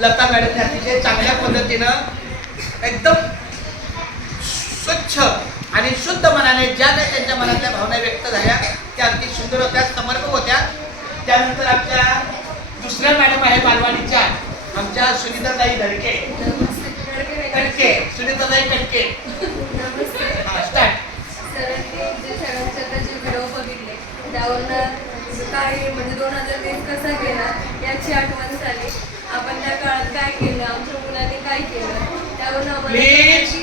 लता मॅडमने अतिशय चांगल्या पद्धतीनं एकदम स्वच्छ आणि शुद्ध मनाने ज्या काही त्यांच्या मनातल्या भावना व्यक्त झाल्या त्या अगदी सुंदर होत्या, समर्पक होत्या. त्यानंतर आमच्या दुसऱ्या मॅडम आहे बालवाडीच्या आमच्या सुनीताताई धडके. कटके सुनीताताई कटके. स्टार्ट. जे व्हिडिओ बघितले त्यावरनं काय म्हणजे 2020 कसा गेला याची आठवण झाली. आपण त्या काळात काय केलं, आमच्या मुलांनी काय केलं त्यावरून आम्हाला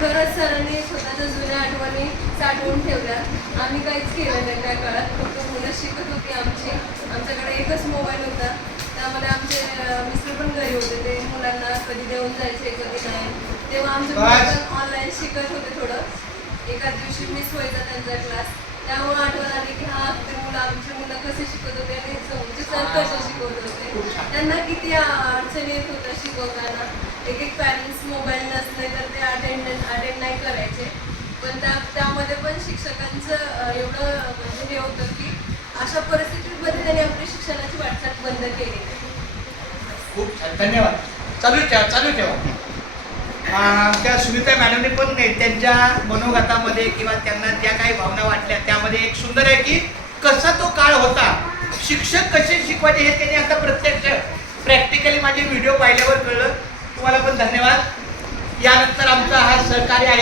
खरंच सरांनी स्वतःच्या जुन्या आठवणी साठवून ठेवल्या. आम्ही काहीच केलं नाही त्या काळात, फक्त मुलं शिकत होती आमची. आमच्याकडे एकच मोबाईल होता, त्यामध्ये आमचे मिस्टर पण घरी होते. ते मुलांना कधी देऊन जायचे कधी नाही. तेव्हा आमचे मुलं ऑनलाईन शिकत होते. थोडं एका दिवशी मिस व्हायचा त्यांचा क्लास, त्यामुळे आठवण आली की हा ते मुलं आमचे मुलं कसे शिकत होते आणि म्हणजे सर कसे शिकवत होते, त्यांना किती अडचणी येत होत्या शिकवताना. एक एक पॅरेंट्स मोबाईल नसले तर ते अटेंड नाही करायचे. पण त्यामध्ये पण शिक्षकांचं एवढं म्हणजे हे होतं की अशा परिस्थितीमध्ये त्यांनी आपली शिक्षणाची वाटचाल बंद केली. खूप छान, धन्यवाद. चालू ठेवा, चालू ठेवा. त्या सुनीता मॅडमने पण त्यांच्या मनोगतामध्ये किंवा त्यांना ज्या काही भावना वाटल्या त्यामध्ये एक सुंदर आहे की कसा तो काळ होता, शिक्षक कसे शिकवायचे हे त्यांनी आता प्रत्यक्ष प्रॅक्टिकली माझे व्हिडिओ पाहिल्यावर कळलं. तुम्हाला पण धन्यवाद. यानंतर आमचा हा सहकारी आहे